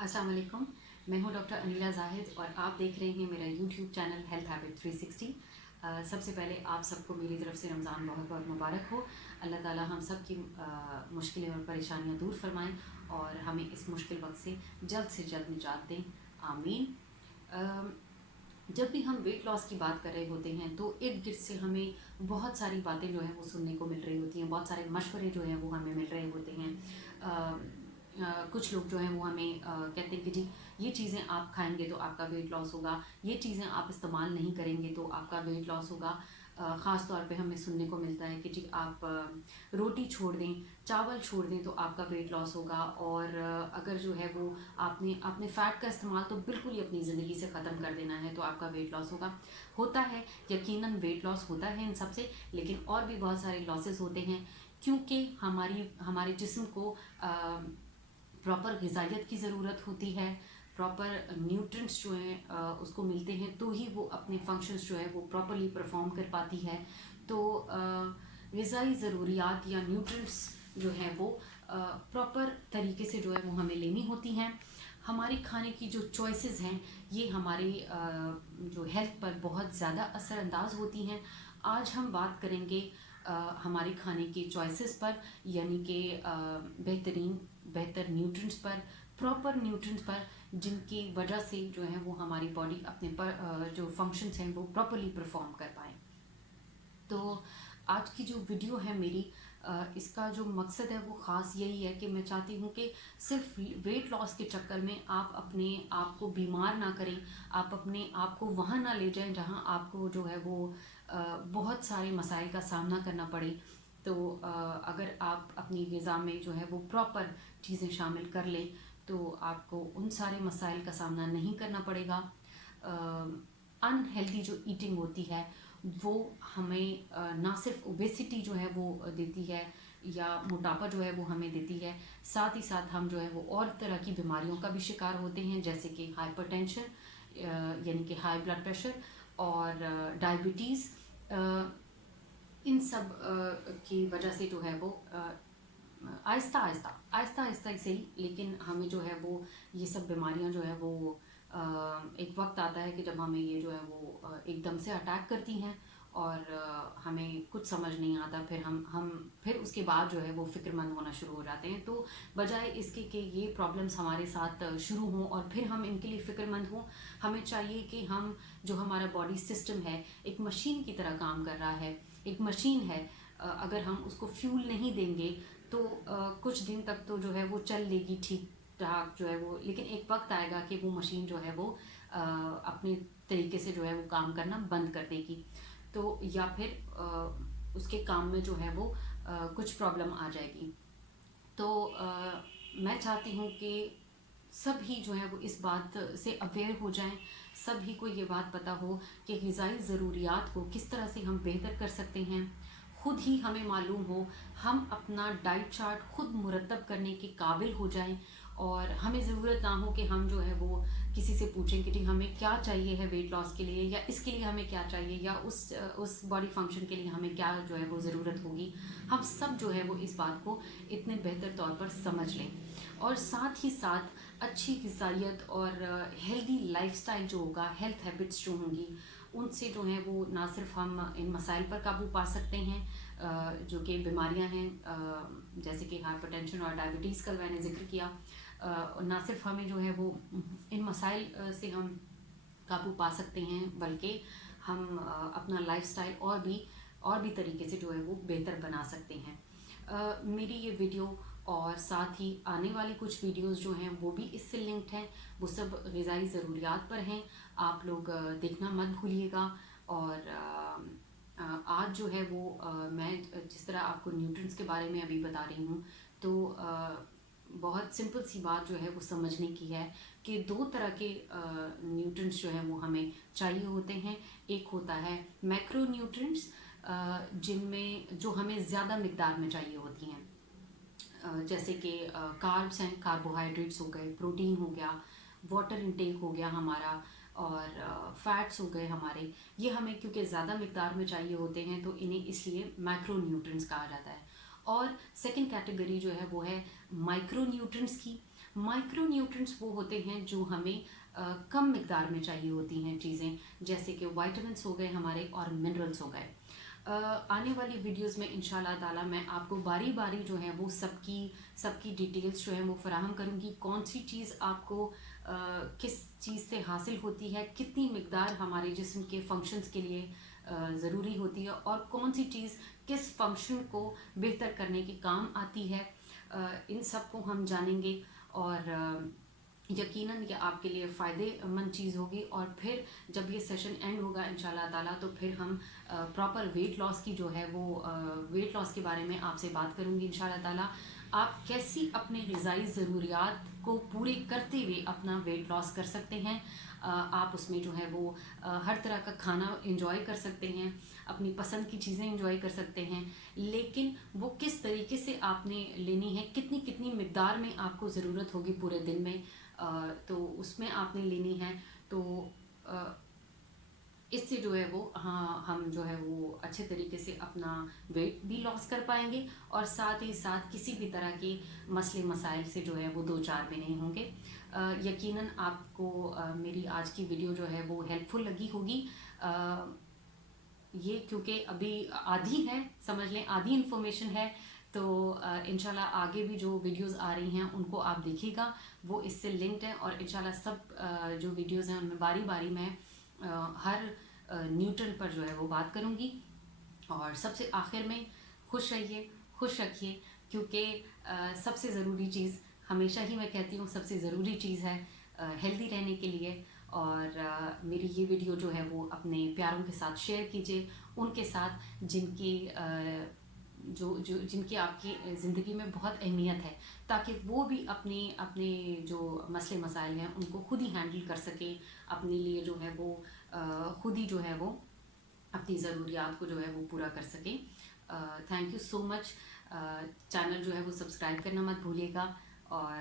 अस्सलाम वालेकुम। मैं हूं डॉक्टर अनीला जाहिद और आप देख रहे हैं मेरा यूट्यूब चैनल हेल्थ हैबिट 360। सबसे पहले आप सबको मेरी तरफ से रमज़ान बहुत बहुत मुबारक हो। अल्लाह ताला हम सब की मुश्किलें और परेशानियां दूर फरमाएं और हमें इस मुश्किल वक्त से जल्द निजात दें, आमीन। जब भी हम वेट लॉस की बात कर रहे होते हैं तो इर्द गिर्द से हमें बहुत सारी बातें जो हैं वो सुनने को मिल रही होती हैं, बहुत सारे मशवरे जो हैं वो हमें मिल रहे होते हैं। कुछ लोग जो हैं वो हमें कहते हैं कि जी ये चीज़ें आप खाएंगे तो आपका वेट लॉस होगा, ये चीज़ें आप इस्तेमाल नहीं करेंगे तो आपका वेट लॉस होगा। ख़ास तौर पे हमें सुनने को मिलता है कि जी आप रोटी छोड़ दें, चावल छोड़ दें तो आपका वेट लॉस होगा। और अगर जो है वो आपने अपने फ़ैट का इस्तेमाल तो बिल्कुल ही अपनी ज़िंदगी से ख़त्म कर देना है तो आपका वेट लॉस होगा। होता है, यकीनन वेट लॉस होता है इन सब से, लेकिन और भी बहुत सारे लॉसेस होते हैं क्योंकि हमारे जिस्म को प्रॉपर ग़िज़ाइयत की ज़रूरत होती है, प्रॉपर न्यूट्रिएंट्स जो हैं उसको मिलते हैं तो ही वो अपने फंक्शंस जो है वो प्रॉपरली परफॉर्म कर पाती है। तो ग़िज़ाई ज़रूरियात या न्यूट्रिएंट्स जो हैं वो प्रॉपर तरीके से जो है वो हमें लेनी होती हैं। हमारी खाने की जो चॉइसेस हैं ये हमारे जो हेल्थ पर बहुत ज़्यादा असरअंदाज होती हैं। आज हम बात करेंगे हमारे खाने की चॉइसेस पर, यानी कि बेहतर न्यूट्रिएंट्स पर, प्रॉपर न्यूट्रिएंट्स पर, जिनकी वजह से जो है वो हमारी बॉडी अपने पर जो फंक्शंस हैं वो प्रॉपरली परफॉर्म कर पाए। तो आज की जो वीडियो है मेरी, इसका जो मकसद है वो ख़ास यही है कि मैं चाहती हूँ कि सिर्फ वेट लॉस के चक्कर में आप अपने आप को बीमार ना करें, आप अपने आप को वहाँ ना ले जाएं जहाँ आपको जो है वो बहुत सारे मसाइल का सामना करना पड़े। तो अगर आप अपनी ग़िज़ा में जो है वो प्रॉपर चीज़ें शामिल कर लें तो आपको उन सारे मसाइल का सामना नहीं करना पड़ेगा। अनहेल्दी जो ईटिंग होती है वो हमें ना सिर्फ ओबेसिटी जो है वो देती है या मोटापा जो है वो हमें देती है, साथ ही साथ हम जो है वो और तरह की बीमारियों का भी शिकार होते हैं, जैसे कि हाइपरटेंशन यानी कि हाई ब्लड प्रेशर और डायबिटीज़। इन सब की वजह से जो है वो आहिस्ता आहिस्ता से ही, लेकिन हमें जो है वो ये सब बीमारियां जो है वो एक वक्त आता है कि जब हमें ये जो है वो एकदम से अटैक करती हैं और हमें कुछ समझ नहीं आता। फिर उसके बाद जो है वो फ़िक्रमंद होना शुरू हो जाते हैं। तो बजाय इसके कि ये प्रॉब्लम्स हमारे साथ शुरू हों और फिर हम इनके लिए फ़िक्रमंद हों, हमें चाहिए कि हम जो हमारा बॉडी सिस्टम है एक मशीन की तरह काम कर रहा है, एक मशीन है। अगर हम उसको फ्यूल नहीं देंगे तो कुछ दिन तक तो जो है वो चल लेगी ठीक ठाक जो है वो, लेकिन एक वक्त आएगा कि वो मशीन जो है वो अपने तरीके से जो है वो काम करना बंद कर देगी। तो या फिर उसके काम में जो है वो कुछ प्रॉब्लम आ जाएगी। तो मैं चाहती हूँ कि सभी जो है वो इस बात से अवेयर हो जाएं, सभी को ये बात पता हो कि ग़िज़ाई ज़रूरियात को किस तरह से हम बेहतर कर सकते हैं। खुद ही हमें मालूम हो, हम अपना डाइट चार्ट खुद मुरतब करने के काबिल हो जाएं और हमें ज़रूरत ना हो कि हम जो है वो किसी से पूछें कि जी हमें क्या चाहिए है वेट लॉस के लिए, या इसके लिए हमें क्या चाहिए, या उस बॉडी फंक्शन के लिए हमें क्या जो है वो ज़रूरत होगी। हम सब जो है वो इस बात को इतने बेहतर तौर पर समझ लें और साथ ही साथ अच्छी ग़िज़ाइयत और हेल्दी लाइफस्टाइल जो होगा, हेल्थ हैबिट्स जो होंगी, उनसे जो है वो ना सिर्फ हम इन मसाइल पर काबू पा सकते हैं जो कि बीमारियां हैं जैसे कि हाइपरटेंशन और डायबिटीज़ का मैंने ज़िक्र किया, ना सिर्फ हमें जो है वो इन मसाइल से हम काबू पा सकते हैं, बल्कि हम अपना लाइफस्टाइल और भी तरीके से जो है वो बेहतर बना सकते हैं। मेरी ये वीडियो और साथ ही आने वाली कुछ वीडियोस जो हैं वो भी इससे लिंक्ड हैं, वो सब ग़िज़ाई ज़रूरियात पर हैं। आप लोग देखना मत भूलिएगा। और आज जो है वो मैं जिस तरह आपको न्यूट्रिएंट्स के बारे में अभी बता रही हूँ, तो बहुत सिंपल सी बात जो है वो समझने की है कि दो तरह के न्यूट्रिएंट्स जो हैं वो हमें चाहिए होते हैं। एक होता है मैक्रो न्यूट्रिएंट्स, जिनमें जो हमें ज़्यादा मिक़दार में चाहिए होती हैं, जैसे कि कार्ब्स हैं, कार्बोहाइड्रेट्स हो गए, प्रोटीन हो गया, वाटर इनटेक हो गया हमारा, और फैट्स हो गए हमारे। ये हमें क्योंकि ज़्यादा मिक़दार में चाहिए होते हैं तो इन्हें इसलिए मैक्रो न्यूट्रिएंट्स कहा जाता है। और सेकंड कैटेगरी जो है वो है माइक्रो न्यूट्रिएंट्स की। माइक्रो न्यूट्रिएंट्स वो होते हैं जो हमें कम मिकदार में चाहिए होती हैं चीज़ें, जैसे कि वाइटामिन्स हो गए हमारे और मिनरल्स हो गए। आने वाली वीडियोस में इंशाल्लाह ताला मैं आपको बारी बारी जो है वो सबकी डिटेल्स जो है वो फराहम करूँगी, कौन सी चीज़ आपको किस चीज़ से हासिल होती है, कितनी मिकदार हमारे जिस्म के फंक्शंस के लिए ज़रूरी होती है, और कौन सी चीज़ किस फंक्शन को बेहतर करने के काम आती है। इन सब को हम जानेंगे और यकीनन ये आपके लिए फ़ायदेमंद चीज़ होगी। और फिर जब ये सेशन एंड होगा इंशाल्लाह ताला, तो फिर हम प्रॉपर वेट लॉस की जो है वो वेट लॉस के बारे में आपसे बात करूँगी इंशाल्लाह ताला। आप कैसी अपने ग़िज़ाई ज़रूरियात को पूरे करते हुए अपना वेट लॉस कर सकते हैं। आप उसमें जो है वो हर तरह का खाना इंजॉय कर सकते हैं, अपनी पसंद की चीज़ें इंजॉय कर सकते हैं, लेकिन वो किस तरीके से आपने लेनी है, कितनी कितनी मिकदार में आपको ज़रूरत होगी पूरे दिन में, तो उसमें आपने लेनी है। तो इससे जो है वो हाँ हम जो है वो अच्छे तरीके से अपना वेट भी लॉस कर पाएंगे, और साथ ही साथ किसी भी तरह के मसले मसाइल से जो है वो दो चार में नहीं होंगे। यकीनन आपको मेरी आज की वीडियो जो है वो हेल्पफुल लगी होगी। ये क्योंकि अभी आधी है, समझ लें आधी इन्फॉर्मेशन है, तो इंशाल्लाह आगे भी जो वीडियोस आ रही हैं उनको आप देखिएगा, वो इससे लिंक्ड है। और इंशाल्लाह सब जो वीडियोस हैं उनमें बारी बारी मैं हर न्यूट्रन पर जो है वो बात करूँगी। और सबसे आखिर में खुश रहिए, खुश रखिए, क्योंकि सबसे ज़रूरी चीज़, हमेशा ही मैं कहती हूँ सबसे ज़रूरी चीज़ है हेल्दी रहने के लिए। और मेरी ये वीडियो जो है वो अपने प्यारों के साथ शेयर कीजिए, उनके साथ जिनकी जिनकी आपकी ज़िंदगी में बहुत अहमियत है, ताकि वो भी अपने अपने जो मसले मसाइल हैं उनको खुद ही हैंडल कर सकें, अपने लिए जो है वो खुद ही जो है वो अपनी ज़रूरियात को जो है वो पूरा कर सकें। Thank you so much. Channel जो है वो सब्सक्राइब करना मत भूलिएगा। और